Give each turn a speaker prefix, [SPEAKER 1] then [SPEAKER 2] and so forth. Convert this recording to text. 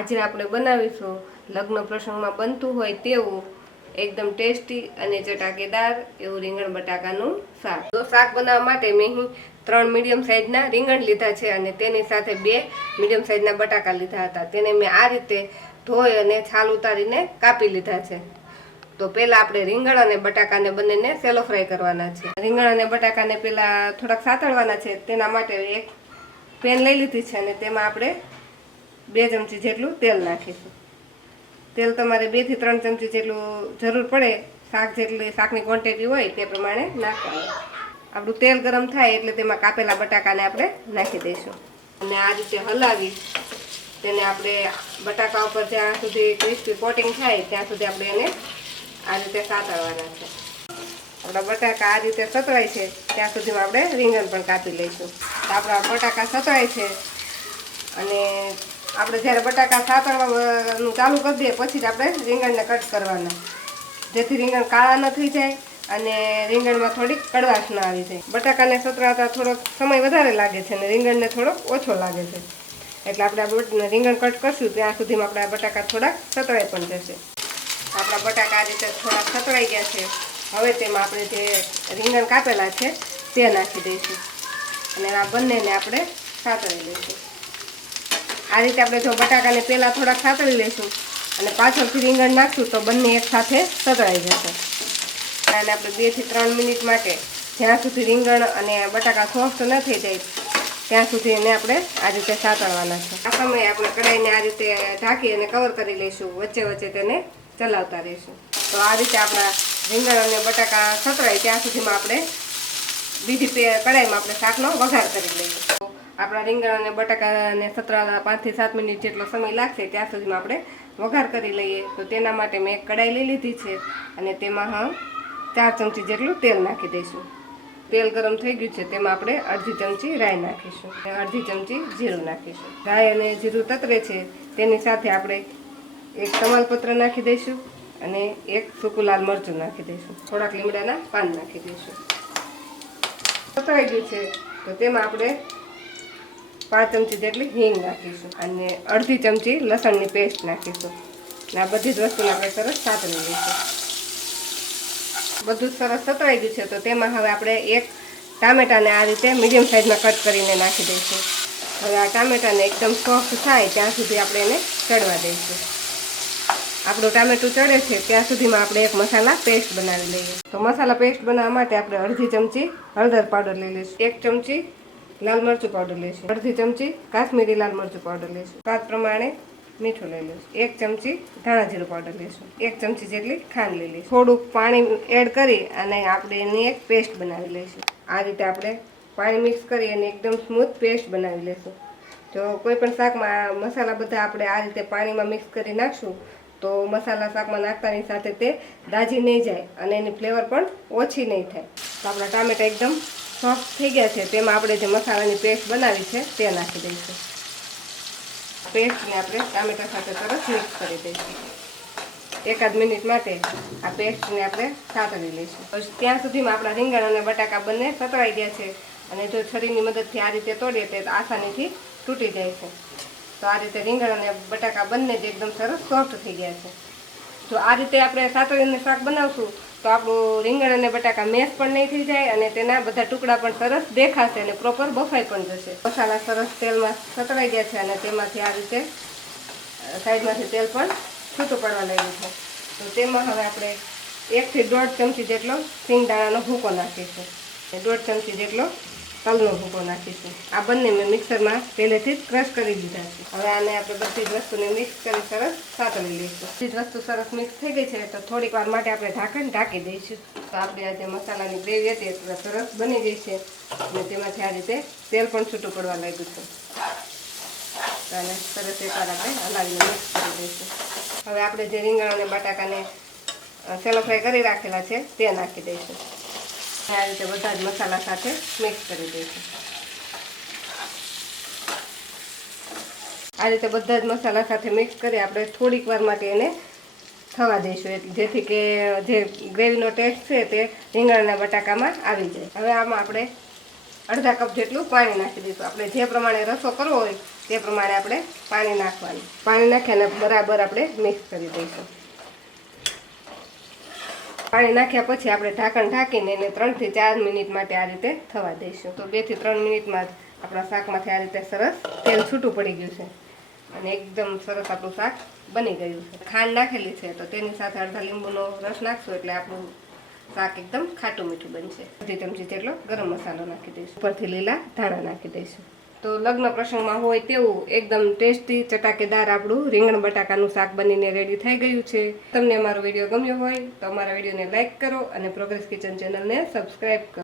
[SPEAKER 1] આજે આપણે બનાવીશું. લગ્ન પ્રસંગમાં બનતું હોય તેવું એકદમ ટેસ્ટી અને ચટાકેદાર એવું રીંગણ બટાકાનું શાક. તો શાક બનાવવા માટે મેં અહીં ત્રણ મીડિયમ સાઇઝના રીંગણ લીધા છે અને તેની સાથે બે મીડિયમ સાઇઝના બટાકા લીધા હતા. તેને મેં આ રીતે ધોઈ અને છાલ ઉતારીને કાપી લીધા છે. તો પહેલા આપણે રીંગણ અને બટાકાને બંનેને સેલો ફ્રાય કરવાના છે. રીંગણ અને બટાકાને પહેલાં થોડાક સાતળવાના છે. તેના માટે એક પેન લઈ લીધી છે અને તેમાં આપણે બે ચમચી જેટલું તેલ નાખીશું. તેલ તમારે બેથી ત્રણ ચમચી જેટલું જરૂર પડે, શાક જેટલી, શાકની ક્વોન્ટિટી હોય તે પ્રમાણે નાખવાનું. આપણું તેલ ગરમ થાય એટલે તેમાં કાપેલા બટાકાને આપણે નાખી દઈશું. અને આ રીતે હલાવી તેને આપણે બટાકા ઉપર જ્યાં સુધી ક્રિસ્પી કોટિંગ થાય ત્યાં સુધી આપણે એને આ રીતે સાતળવાના છે. આપણા બટાકા આ રીતે સતળાય છે, ત્યાં સુધીમાં આપણે રીંગણ પણ કાપી લઈશું. આપણા બટાકા સતળાય છે અને આપણે જ્યારે બટાકા સાતળવાનું ચાલુ કરી દઈએ, પછી જ આપણે રીંગણને કટ કરવાના. જેથી રીંગણ કાળા ન થઈ જાય અને રીંગણમાં થોડીક કડવાશ ન આવી જાય. બટાકાને સતરાતા થોડોક સમય વધારે લાગે છે અને રીંગણને થોડોક ઓછો લાગે છે. એટલે આપણે રીંગણ કટ કરશું, ત્યાં સુધીમાં આપણા બટાકા થોડાક સતળાઈ પણ જશે. આપણા બટાકા આ રીતે થોડાક સતળાઈ ગયા છે. હવે તેમાં આપણે જે રીંગણ કાપેલા છે, તે નાખી દઈશું. અને આ બંનેને આપણે સાતળી લઈશું આ રીતે આપણે જો બટાકાને પહેલાં થોડાક સાતળી લઈશું અને પાછળથી રીંગણ નાખશું તો બંને એક સાથે સતળાઈ જશે. અને આપણે બેથી ત્રણ મિનિટ માટે જ્યાં સુધી રીંગણ અને બટાકા સોફ્ટ ન થઈ જાય, ત્યાં સુધી એને આપણે આ રીતે સાતળવાના છે. આ સમયે આપણે કઢાઈને આ રીતે ઢાંકી અને કવર કરી લઈશું. વચ્ચે વચ્ચે તેને ચલાવતા રહીશું. તો આ રીતે આપણા રીંગણ અને બટાકા સતળાય ત્યાં સુધીમાં આપણે બીજી પે કઢાઈમાં આપણે શાકનો વઘાર કરી લઈએ આપણા રીંગણ અને બટાકાને સતરા પાંચથી સાત મિનિટ જેટલો સમય લાગશે ત્યાં સુધીમાં આપણે વઘાર કરી લઈએ. તો તેના માટે મેં એક કડાઈ લઈ લીધી છે અને તેમાં હા, ચાર ચમચી જેટલું તેલ નાખી દઈશું. તેલ ગરમ થઈ ગયું છે તેમાં આપણે અડધી ચમચી રાઈ નાખીશું અડધી ચમચી જીરું નાખીશું. રાઈ અને જીરું તતરે છે તેની સાથે આપણે એક તમાલપત્ર નાખી દઈશું અને એક સૂકું લાલ મરચું નાખી દઈશું. થોડાક લીમડાના પાન નાખી દઈશું. સતરાઈ ગયું છે તો તેમાં આપણે પાંચ ચમચી જેટલી હિંગ નાખીશું અને અડધી ચમચી લસણની પેસ્ટ નાખીશું. અને આ બધી જ વસ્તુને આપણે સરસ સાતળી લઈશું. બધું સરસ સતરાઈ ગયું છે, તો તેમાં હવે આપણે એક ટામેટાને આ રીતે મીડિયમ સાઇઝમાં કટ કરીને નાખી દઈશું. હવે આ ટામેટાને એકદમ સોફ્ટ થાય ત્યાં સુધી આપણે એને ચડવા દઈશું. આપણું ટામેટું ચડે છે, ત્યાં સુધીમાં આપણે એક મસાલા પેસ્ટ બનાવી લઈએ. તો મસાલા પેસ્ટ બનાવવા માટે આપણે અડધી ચમચી હળદર પાવડર લઈ લઈશું. એક ચમચી લાલ મરચું પાવડર લઈશું અડધી ચમચી કાશ્મીરી લાલ મરચું પાવડર લઈશું સ્વાદ પ્રમાણે મીઠું લઈ લઈશું એક ચમચી ધાણા જીરું પાવડર લઈશું એક ચમચી જેટલી ખાંડ લઈ લઈશું થોડુંક પાણી એડ કરી અને આપણે એની એક પેસ્ટ બનાવી લઈશું. આ રીતે આપણે પાણી મિક્સ કરી અને એકદમ સ્મૂથ પેસ્ટ બનાવી લઈશું. જો કોઈ પણ શાકમાં મસાલા બધા આપણે આ રીતે પાણીમાં મિક્સ કરી નાખશું, તો મસાલા શાકમાં નાખતાની સાથે તે દાજી નહીં જાય અને એની ફ્લેવર પણ ઓછી નહીં થાય. તો આપણા ટામેટા એકદમ સોફ્ટ થઈ ગયા છે. તેમાં આપણે જે મસાલાની પેસ્ટ બનાવી છે તે નાખી દઈશું. પેસ્ટને આપણે ટામેટા સાથે સરસ મિક્સ કરી દઈશું. એકાદ મિનિટ માટે આ પેસ્ટને આપણે સાતરી લઈશું. પછી ત્યાં સુધીમાં આપણા રીંગણ અને બટાકા બંને સતરાઈ ગયા છે અને જો છરીની મદદથી આ રીતે તોડીએ તે આસાનીથી તૂટી જાય છે. તો આ રીતે રીંગણ અને બટાકા બંને જ એકદમ સરસ સોફ્ટ થઈ ગયા છે. તો આ રીતે આપણે સાતળીને શાક બનાવશું. તો આપણું રીંગણ અને બટાકા મેશ પણ નહીં થઈ જાય અને તેના બધા ટુકડા પણ સરસ દેખાશે અને પ્રોપર બફાઈ પણ જશે. મસાલા સરસ તેલમાં સતળાઈ ગયા છે અને તેમાંથી આ રીતે સાઈડમાંથી તેલ પણ છૂટું પડવા લાગ્યું છે. તો તેમાં હવે આપણે એકથી દોઢ ચમચી જેટલો સિંગદાણાનો ભૂકો નાખીશું. દોઢ ચમચી જેટલો તલનો ભૂકો નાખીશું. આ બંને મેં મિક્સરમાં પહેલેથી જ ક્રશ કરી દીધા છે. હવે આને આપણે બધી જ વસ્તુને મિક્સ કરી સરસ સાતળી લઈશું. બધી જ વસ્તુ સરસ મિક્સ થઈ ગઈ છે, તો થોડીક વાર માટે આપણે ઢાંકણ ઢાંકી દઈશું. તો આપણે આ જે મસાલાની ગ્રેવી હતી એટલે સરસ બની ગઈ છે. અને તેમાંથી આ રીતે તેલ પણ છૂટું પડવા લાગ્યું છે. આને સરસ એકવાર આપણે હલાવીને મિક્સ કરી દઈશું. હવે આપણે જે રીંગણ અને બટાકાને સેલો ફ્રાય કરી રાખેલા છે, તે નાખી દઈશું. આ રીતે બધા જ મસાલા સાથે મિક્સ કરી દઈશું. આ રીતે બધા જ મસાલા સાથે મિક્સ કરી આપણે થોડીક વાર માટે એને થવા દઈશું. જેથી કે જે ગ્રેવીનો ટેસ્ટ છે તે રીંગણના બટાકામાં આવી જાય. હવે આમાં આપણે અડધા કપ જેટલું પાણી નાખી દઈશું. આપણે જે પ્રમાણે રસો કરવો હોય તે પ્રમાણે આપણે પાણી નાખવાનું. પાણી નાખીને બરાબર આપણે મિક્સ કરી દઈશું. પાણી નાખ્યા પછી આપણે ઢાંકણ ઢાંકીને એને ત્રણથી ચાર મિનિટ માટે આ રીતે થવા દઈશું. તો બેથી ત્રણ મિનિટમાં જ આપણા શાકમાંથી આ રીતે સરસ તેલ છૂટું પડી ગયું છે. અને એકદમ સરસ આપણું શાક બની ગયું છે. ખાંડ નાખેલી છે તો તેની સાથે અડધા લીંબુનો રસ નાખશું એટલે આપણું શાક એકદમ ખાટું મીઠું બનશે. અડધી ચમચી જેટલો ગરમ મસાલો નાખી દઈશું. ઉપરથી લીલા ધાણા નાખી દઈશું. તો લગ્ન પ્રસંગમાં હોય તેવું એકદમ ટેસ્ટી ચટાકેદાર આપણું રીંગણ બટાકાનું શાક બનીને રેડી થઈ ગયું છે. તમને અમારો વીડિયો ગમ્યો હોય તો અમારા વિડીયોને લાઇક કરો અને પ્રોગ્રેસ કિચન ચેનલને સબસ્ક્રાઈબ કરો.